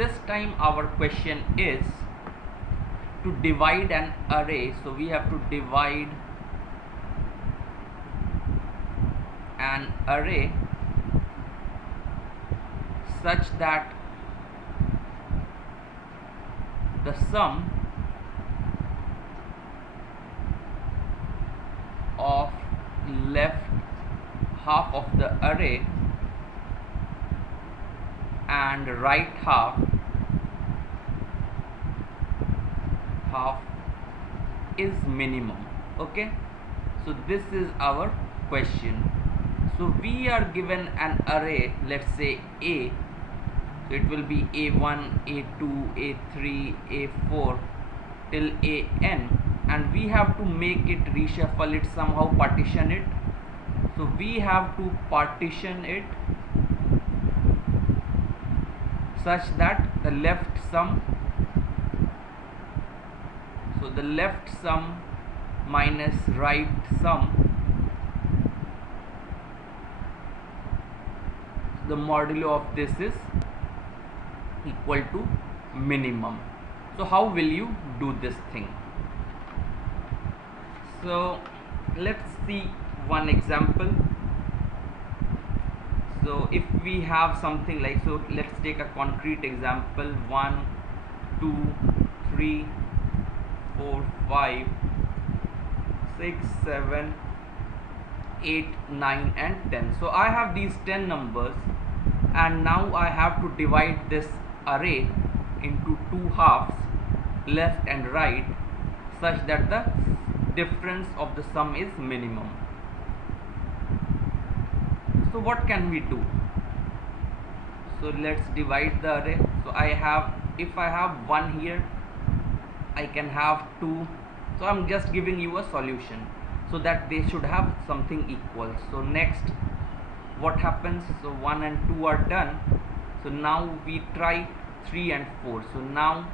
this time our question is to divide an array. So we have to divide an array such that the sum of left half of the array and right half is minimum. Okay, so this is our question. So we are given an array, let's say A, so it will be A1, A2, A3, A4 till AN, and we have to make it, reshuffle it, somehow partition it. So we have to partition it such that the left sum, so the left sum minus right sum, the modulo of this is equal to minimum. So how will you do this thing? So let's see one example. So if we have something like, so let's take a concrete example: 1, 2, 3, 4, 5, 6, 7, 8, 9 and 10. So I have these 10 numbers, and now I have to divide this array into two halves, left and right, such that the difference of the sum is minimum. So what can we do? So let's divide the array. So I have, if I have 1 here, I can have 2. So I'm just giving you a solution so that they should have something equal. So next, what happens? So 1 and 2 are done. So now we try 3 and 4. So now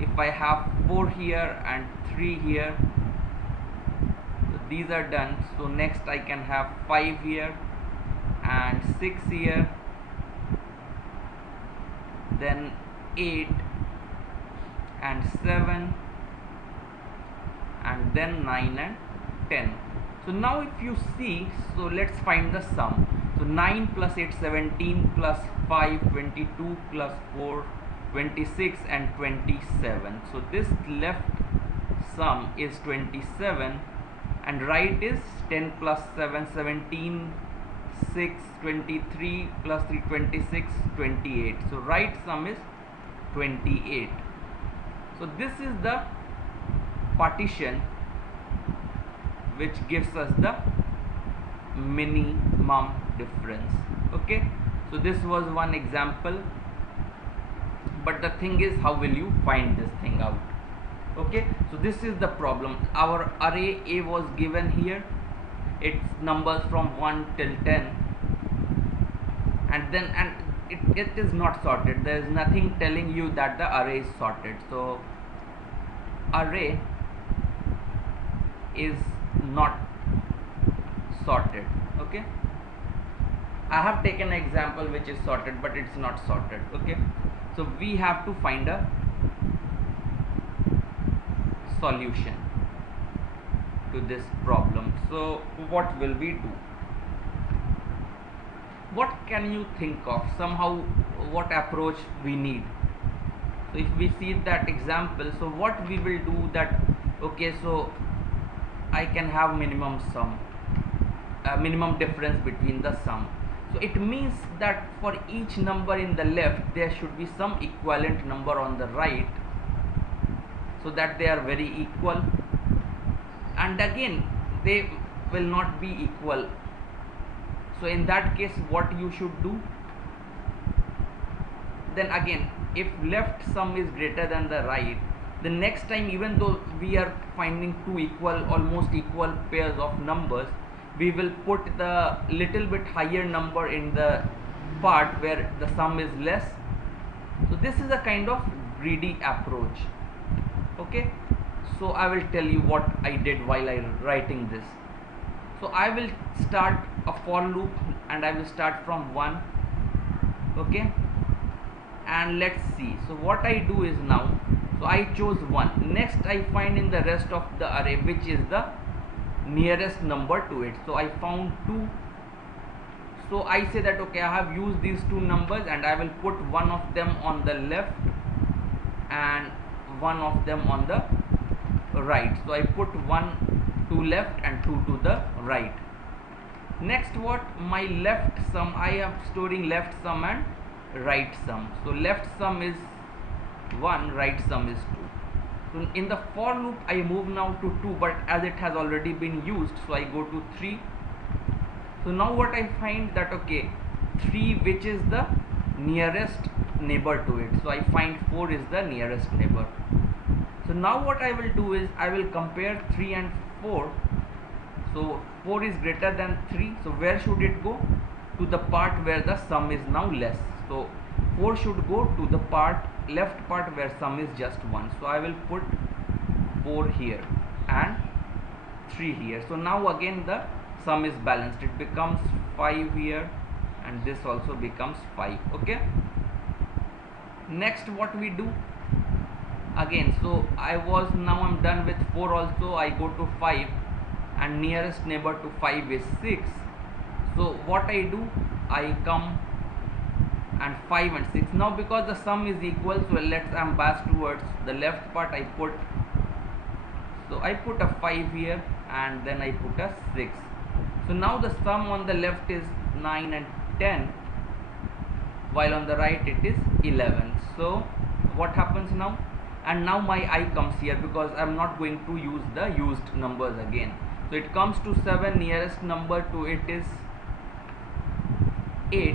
if I have 4 here and 3 here, so these are done. So next I can have 5 here and 6 here, then 8 and 7, and then 9 and 10. So now if you see, so let's find the sum. So 9 plus 8, 17, plus 5, 22, plus 4, 26 and 27. So this left sum is 27, and right is 10 plus 7, 17, 6, 23, plus 3, 26, 28. So right sum is 28. So this is the partition which gives us the minimum difference. Okay, so this was one example, but the thing is, how will you find this thing out? Okay, so this is the problem. Our array A was given here, its numbers from 1 till 10, and then it is not sorted. There is nothing telling you that the array is sorted. So array is not sorted. Okay, I have taken an example which is sorted, but it's not sorted. Okay, so we have to find a solution to this problem. So what will we do? What can you think of? Somehow, what approach we need? So if we see that example, so what we will do that, okay, so I can have minimum sum, minimum difference between the sum. So it means that for each number in the left, there should be some equivalent number on the right, so that they are very equal. And again, they will not be equal. So in that case, what you should do? Then again, if left sum is greater than the right, the next time, even though we are finding two equal, almost equal pairs of numbers, we will put the little bit higher number in the part where the sum is less. So this is a kind of greedy approach. Okay, so I will tell you what I did while I writing this. So I will start a for loop, and I will start from 1. Okay, and let's see. So what I do is now, so I chose 1. Next I find in the rest of the array which is the nearest number to it. So I found 2. So I say that okay, I have used these 2 numbers and I will put one of them on the left and one of them on the right. So I put 1 to left and 2 to the right. Next, what my left sum, I am storing left sum and right sum. So left sum is 1, right sum is 2. So in the for loop I move now to 2, but as it has already been used, so I go to 3. So now what I find that okay, 3 which is the nearest neighbor to it. So I find 4 is the nearest neighbor. So now what I will do is I will compare 3 and 4. So 4 is greater than 3. So where should it go? To the part where the sum is now less. So 4 should go to the left part where sum is just 1. So I will put 4 here and 3 here. So now again the sum is balanced. It becomes 5 here and this also becomes 5. Okay. Next what we do again, so now I'm done with 4 also. I go to 5 and nearest neighbor to 5 is 6. So what I do, I come and 5 and 6. Now because the sum is equal, so I'm biased towards the left part. I put a 5 here and then I put a 6. So now the sum on the left is 9 and 10, while on the right it is 11. So what happens now? And now my I comes here because I'm not going to use the used numbers again. So it comes to 7, nearest number to it is 8.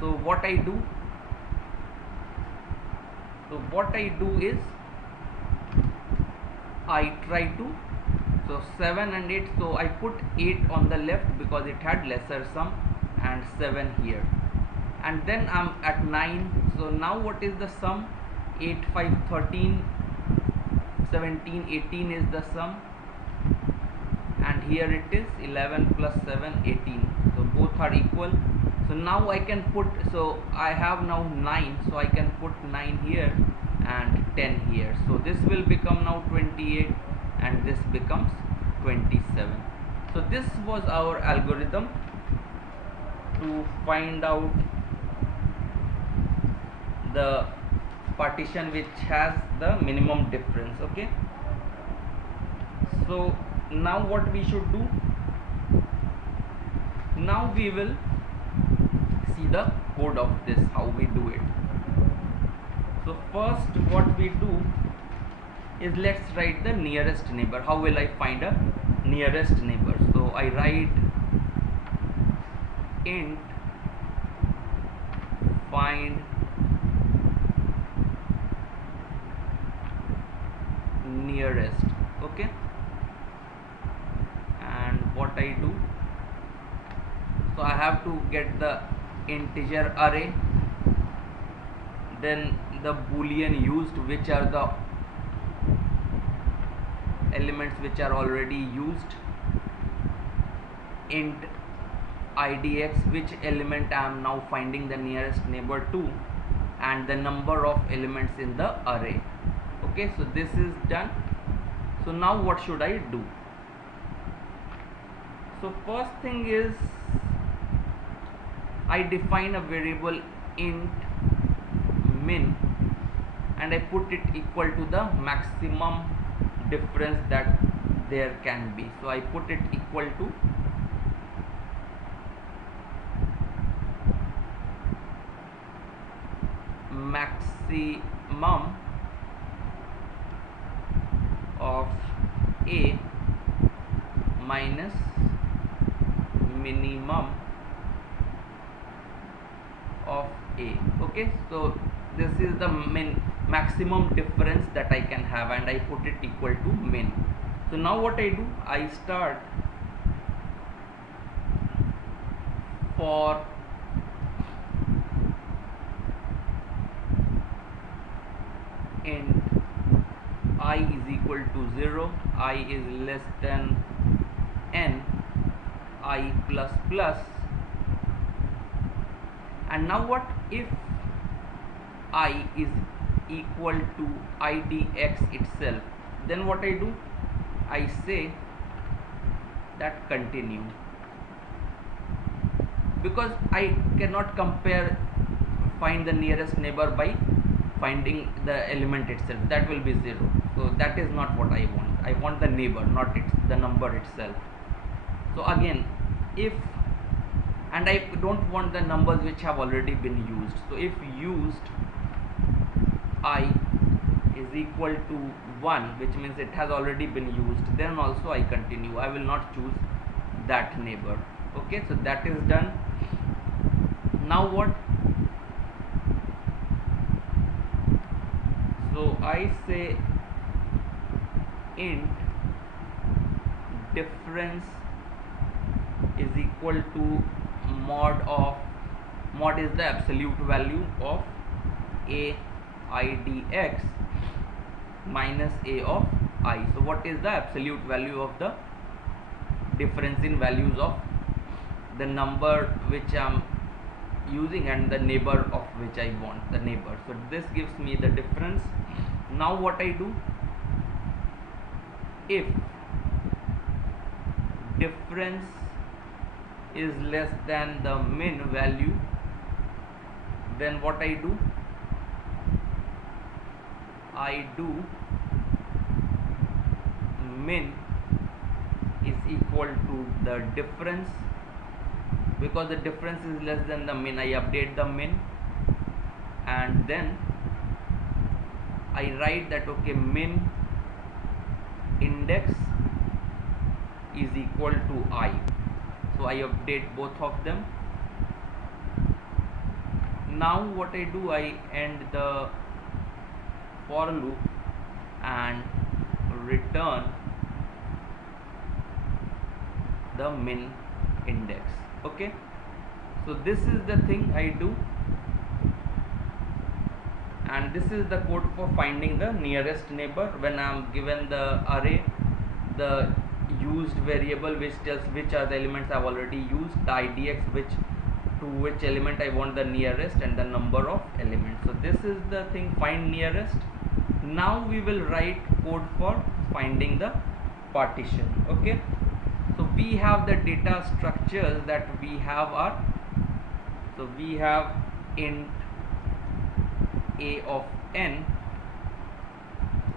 So what I do? So what I do is I try to, so 7 and 8, so I put 8 on the left because it had lesser sum and 7 here. And then I'm at 9. So now what is the sum? 8, 5, 13, 17, 18 is the sum. And here it is 11 plus 7, 18. So both are equal. So now I can put, so I have now 9. So I can put 9 here and 10 here. So this will become now 28 and this becomes 27. So this was our algorithm to find out the partition which has the minimum difference. Okay, so now what we should do, now we will see the code of this, how we do it. So first what we do is let's write the nearest neighbor. How will I find a nearest neighbor? So I write int find nearest. Okay, and what I do, so I have to get the integer array, then the boolean used, which are the elements which are already used, int idx, which element I am now finding the nearest neighbor to, and the number of elements in the array. Okay, so this is done. So now what should I do? So first thing is I define a variable int min and I put it equal to the maximum difference that there can be. So I put it equal to maximum of A minus minimum of A. Okay, so this is the maximum difference that I can have and I put it equal to min. So now what I do, I start for int I is equal to 0, I is less than n, I plus plus, And now what if I is equal to idx itself, then what I do, I say that continue, because I cannot compare find the nearest neighbor by finding the element itself, that will be 0. So that is not what I want. I want the neighbor, not the number itself. So again, if, and I don't want the numbers which have already been used. So if used I is equal to 1, which means it has already been used, then also I continue. I will not choose that neighbor. Okay, so that is done. Now what? So I say int difference is equal to mod is the absolute value of a idx minus a of I. So what is the absolute value of the difference in values of the number which I am using and the neighbor of which I want the neighbor. So this gives me the difference. Now what I do, if difference is less than the min value, then what I do, I do min is equal to the difference, because the difference is less than the min, I update the min, and then I write that okay, min index is equal to I. So I update both of them. Now what I do, I end the for loop and return the min index. Okay, so this is the thing I do, and this is the code for finding the nearest neighbor when I am given the array, the used variable which tells which are the elements I have already used, the idx to which element I want the nearest, and the number of elements. So this is the thing, find nearest. Now we will write code for finding the partition. Okay, so we have the data structures that we have are, so we have int a of n,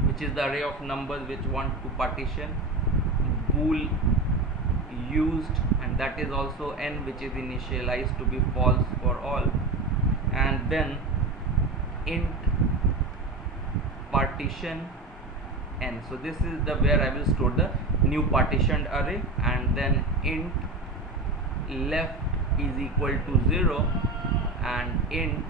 which is the array of numbers which want to partition, bool used, and that is also n, which is initialized to be false for all, and then int partition n. So this is the where I will store the new partitioned array, and then int left is equal to 0 and int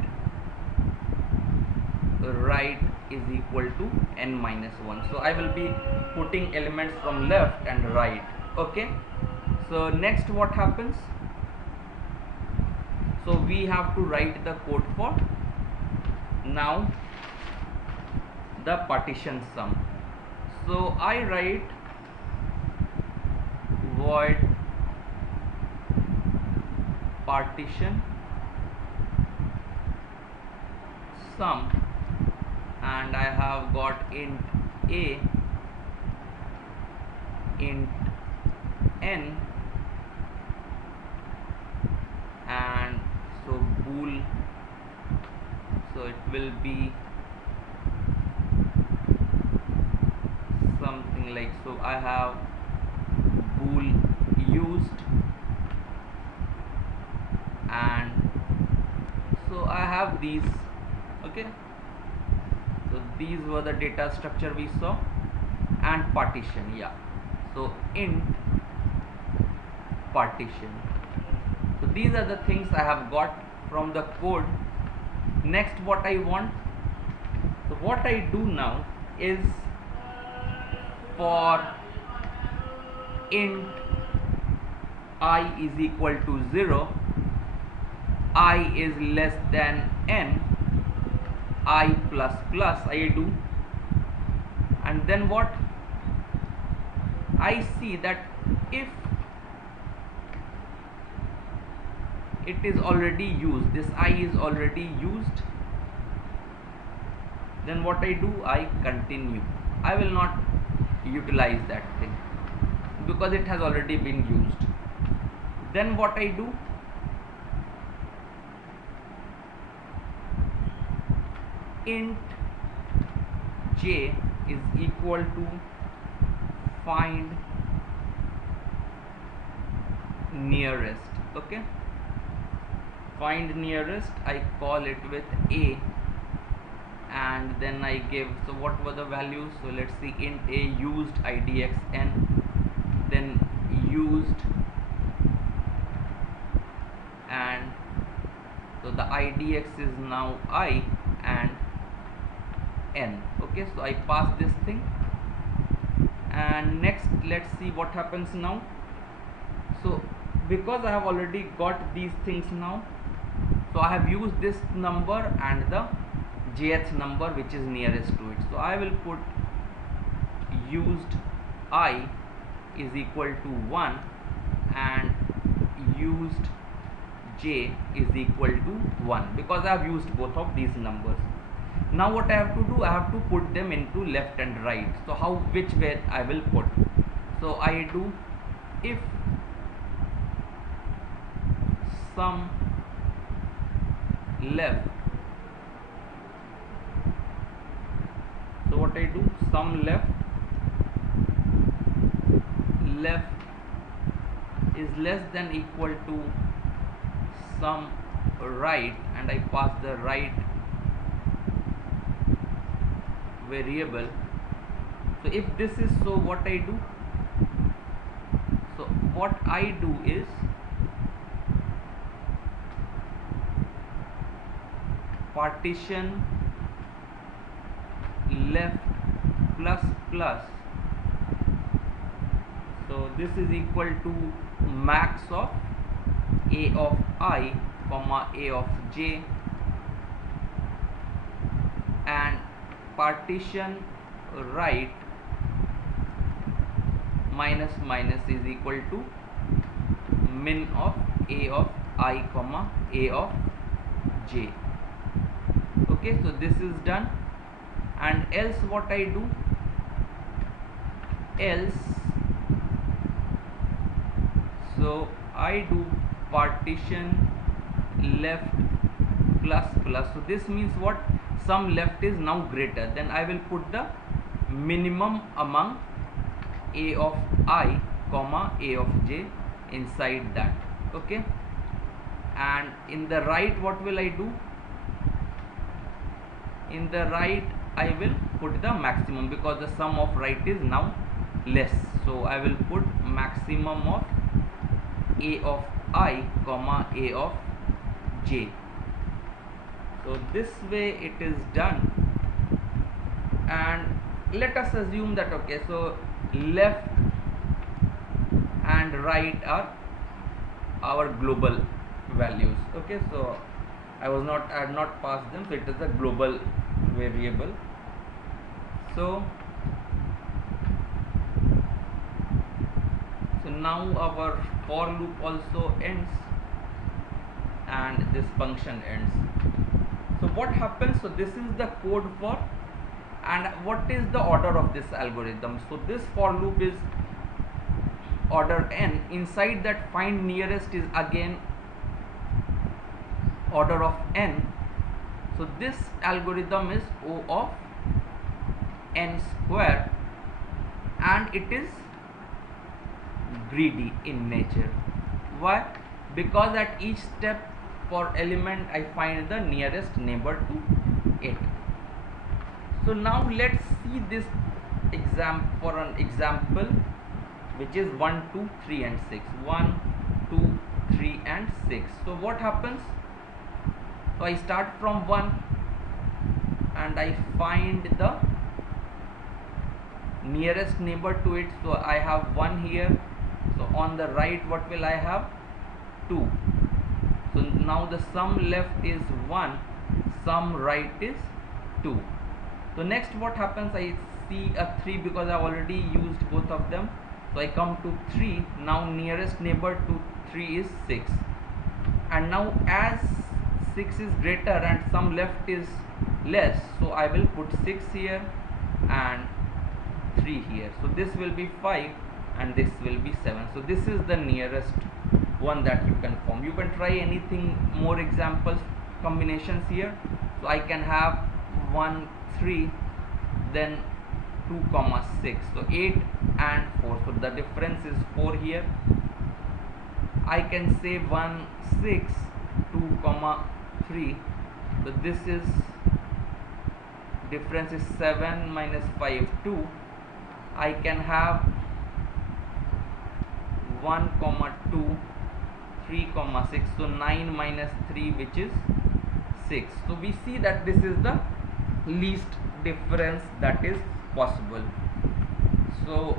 right is equal to n minus 1. So I will be putting elements from left and right. Okay, so next what happens, so we have to write the code for now the partition sum. So I write void partition sum, and I have got int a, int n, and so bool, so it will be something like, so I have bool used, and so I have these. Okay, so these were the data structure we saw, and partition, yeah, so int partition. So these are the things I have got from the code. Next what I want, so what I do now is for int I is equal to 0, I is less than n, I plus plus I do, and then what I see that if it is already used, this I is already used, then what I do, I continue. I will not utilize that thing because it has already been used. Then what I do, int j is equal to find nearest. Okay, find nearest, I call it with a, and then I give, so what were the values, so let's see, int a used idxn, then used, and so the idx is now I and n. Okay, so I pass this thing, and next let's see what happens now. So because I have already got these things now, so I have used this number and the jth number which is nearest to it, so I will put used I is equal to 1 and used j is equal to 1 because I have used both of these numbers. Now what I have to do, I have to put them into left and right. So how, which way I will put, so I do if sum left, so what I do, sum left is less than equal to sum right, and I pass the right variable. So if this is so, what I do, so what I do is partition left plus plus, so this is equal to max of a of I comma a of j, and partition right minus minus is equal to min of a of I comma a of j. Okay, so this is done, and else what I do, else, so I do partition left plus plus, so this means what, sum left is now greater, then I will put the minimum among a of I comma a of j inside that. Okay, and in the right what will I do, in the right I will put the maximum because the sum of right is now less, so I will put maximum of a of I comma a of j. So this way it is done, and let us assume that, okay, so left and right are our global values. Okay, so I had not passed them, so it is a global variable. So now our for loop also ends and this function ends. So what happens, so this is the code for, and what is the order of this algorithm, so this for loop is order n, inside that find nearest is again order of n, so this algorithm is O of n square, and it is greedy in nature. Why? Because at each step for element I find the nearest neighbor to it. So now let's see this for an example which is 1, 2, 3 and 6. 1, 2, 3 and 6. So what happens? So I start from 1 and I find the nearest neighbor to it. So I have 1 here. So on the right what will I have? 2. So now the sum left is 1, sum right is 2. So next what happens, I see a 3 because I already used both of them. So I come to 3. Now nearest neighbor to 3 is 6. and now as 6 is greater and sum left is less, so I will put 6 here and 3 here. So this will be 5 and this will be 7. So this is the nearest one that you can form. You can try anything more examples, combinations here. So I can have 1 3 then 2 comma 6, so 8 and 4, so the difference is 4 here. I can say 1 6 2 comma 3, so this is difference is 7 minus 5 2. I can have 1 comma 2 3 comma 6, so 9 minus 3, which is 6. So we see that this is the least difference that is possible. So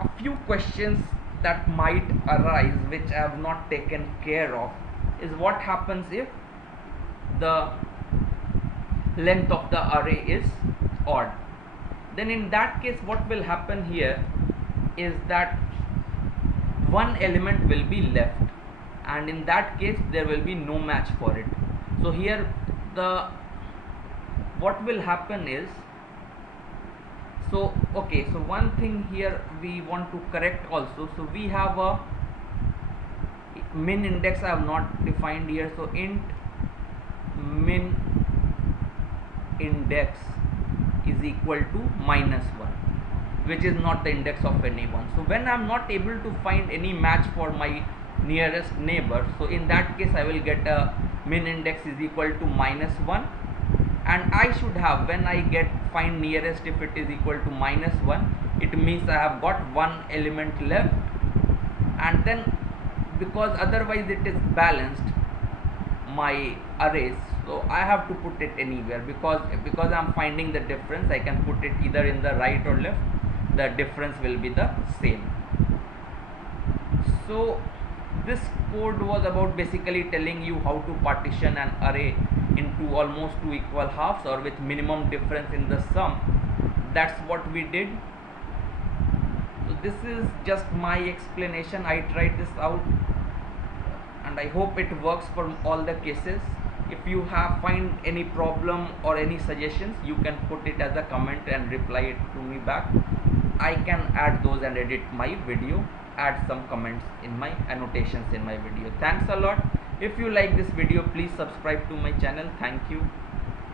a few questions that might arise which I have not taken care of is what happens if the length of the array is odd. Then in that case what will happen here is that one element will be left, and in that case there will be no match for it. So here what will happen is, so okay, so one thing here we want to correct also. So we have a min index I have not defined here, so int min index is equal to -1, which is not the index of anyone. So when I am not able to find any match for my nearest neighbor, so in that case I will get a min index is equal to -1, and I should have, when I find nearest, if it is equal to -1, it means I have got one element left, and then because otherwise it is balanced my arrays, so I have to put it anywhere, because I am finding the difference. I can put it either in the right or left, the difference will be the same. So this code was about basically telling you how to partition an array into almost two equal halves or with minimum difference in the sum. That's what we did. So this is just my explanation. I tried this out and I hope it works for all the cases. If you find any problem or any suggestions, you can put it as a comment and reply it to me back. I can add those and edit my video, add some comments in my annotations in my video. Thanks a lot. If you like this video, please subscribe to my channel. Thank you.